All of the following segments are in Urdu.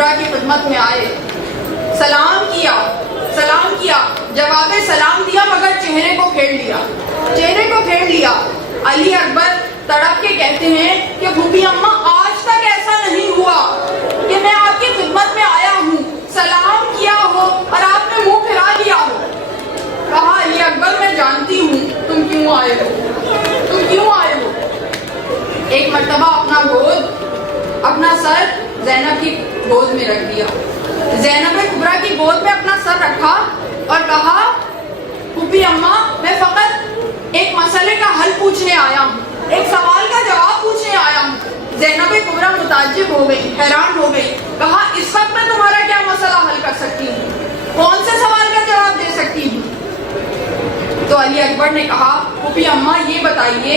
کبریٰ کی خدمت میں آئے، سلام کیا، جواب سلام دیا مگر چہرے کو پھیر لیا۔ علی اکبر تڑپ کے کہتے ہیں کہ پھوپھی اماں آج تک ایسا نہیں ہوا کہ میں آپ کی خدمت میں آیا ہوں، سلام کیا ہو اور آپ نے منہ پھرا لیا ہو۔ کہا علی اکبر میں جانتی ہوں تم کیوں آئے ہو۔ ایک مرتبہ اپنا سر زینب کی گود میں رکھ دیا، زینب کبریٰ کی گود میں اپنا سر رکھا اور کہا پھوپھی اماں میں فقط ایک مسئلے کا حل پوچھنے آیا ہوں، ایک سوال کا جواب پوچھنے آیا ہوں۔ زینب کبریٰ متعجب ہو گئی، حیران ہو گئی، کہا اس وقت میں تمہارا کیا مسئلہ حل کر سکتی ہوں، کون سے سوال کا جواب دے سکتی ہوں؟ تو علی اکبر نے کہا پھوپھی اماں یہ بتائیے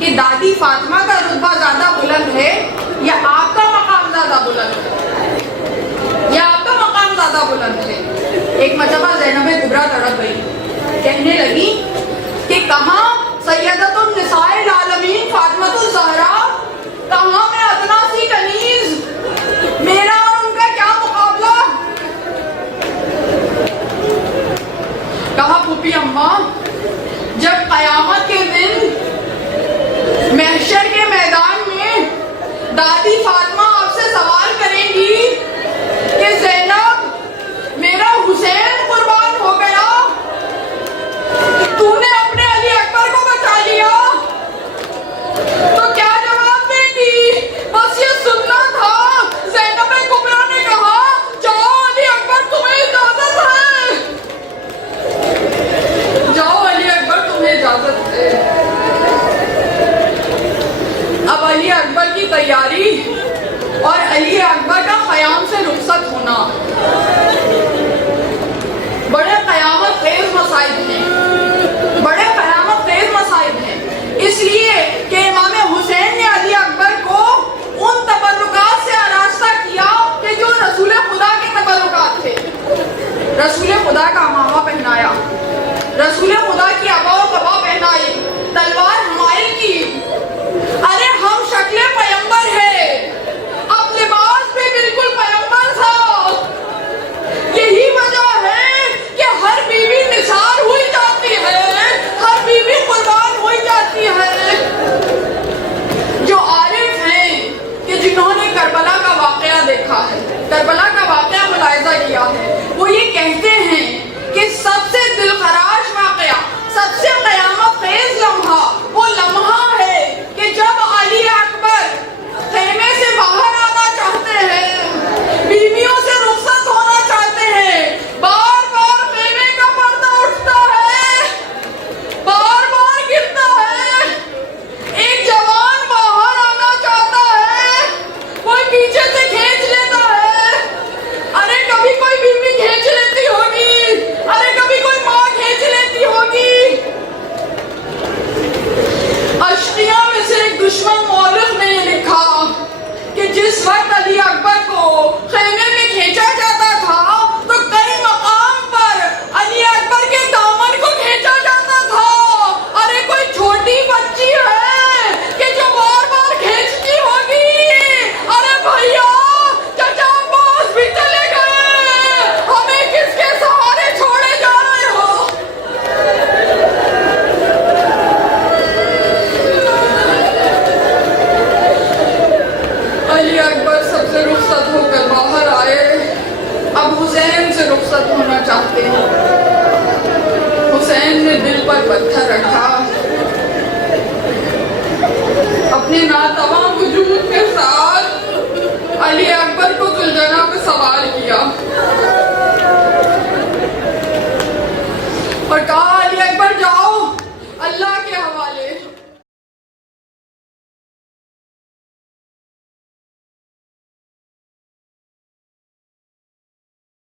کہ دادی فاطمہ کا رتبہ زیادہ بلند ہے یا آپ کا مقام زیادہ بلند ہے؟ ایک مرتبہ زینب کبریٰ تڑپ گئی، کہنے لگی کہ کہاں سیدۃ النساء العالمین فاطمہ الزہرا، کہاں میں ادنا سی کنیز، میرا اور ان کا کیا مقابلہ؟ کہا پھوپھی اماں جب قیامت کے دن محشر کے میدان میں دادی فاطمہ آپ سے سوال کریں گی کہ زینب میرا حسین قربان ہو گیا، تو نے اپنے علی اکبر کو بچا لیا، تو کیا جواب دیں گی؟ بس یہ سننا تھا۔ زینب کبریٰ نے کہا جاؤ علی اکبر تمہیں اجازت ہے، اب علی اکبر کی تیاری اور علی اکبر کا خیام سے رخصت ہونا بڑے قیامت خیز مصائب ہیں، اس لیے کہ امام حسین نے علی اکبر کو ان تبرکات سے آراستہ کیا کہ جو رسول خدا کے تبرکات تھے، رسول خدا کا عمامہ پہنایا، رسول خدا کی عبا و قبا پہنائی، تلوار حمائل کی۔ ارے ہم شکل پیمبر ہے، اب لباس بھی بالکل پیمبر تھا۔ یہی وجہ ہے کہ ہر بیوی نثار ہوئی جاتی ہے، ہر بیوی قربان ہوئی جاتی ہے۔ جو عارف ہیں کہ جنہوں نے کربلا کا واقعہ دیکھا ہے، کربلا کا واقعہ ملاحظہ کیا ہے، وہ یہ کہتے ہیں کہ سب سے دلخراش واقعہ، سب سے قیامت خیز لمحہ وہ لمحہ ہے کہ جب علی اکبر خیمے سے باہر آنا چاہتے ہیں، بیویوں سے رخصت ہونا چاہتے ہیں، بار بار خیمے کا پردہ اٹھتا ہے، بار بار گرتا ہے، ایک جوان باہر آنا چاہتا ہے، کوئی پیچھے سے کھینچ لیتا ہے۔ ارے کبھی کوئی بیوی کھینچ لیتی ہوگی، ارے کبھی کوئی ماں کھینچ لیتی ہوگی۔ اشقیہ میں سے ایک دشمن مورخ نے یہ لکھا کہ جس وقت علی اکبر کو خیمے میں کھینچا جاتا تھا تو کئی مقام پر علی اکبر کے دامن کو کھینچا جاتا تھا۔ ارے کوئی چھوٹی بچی ہے کہ جو بار بار کھینچتی ہوگی، ارے بھیا چچا عباس بھی چلے گئے، ہمیں کس کے سہارے چھوڑے جا رہے ہو؟ علی اکبر سب سے رخصت ہو کر باہر آئے، اب حسین سے رخصت ہونا چاہتے ہیں۔ حسین نے دل پر پتھر رکھا، اپنے ناتواں وجود کے ساتھ علی اکبر کو ذوالجناح پہ سوار کیا۔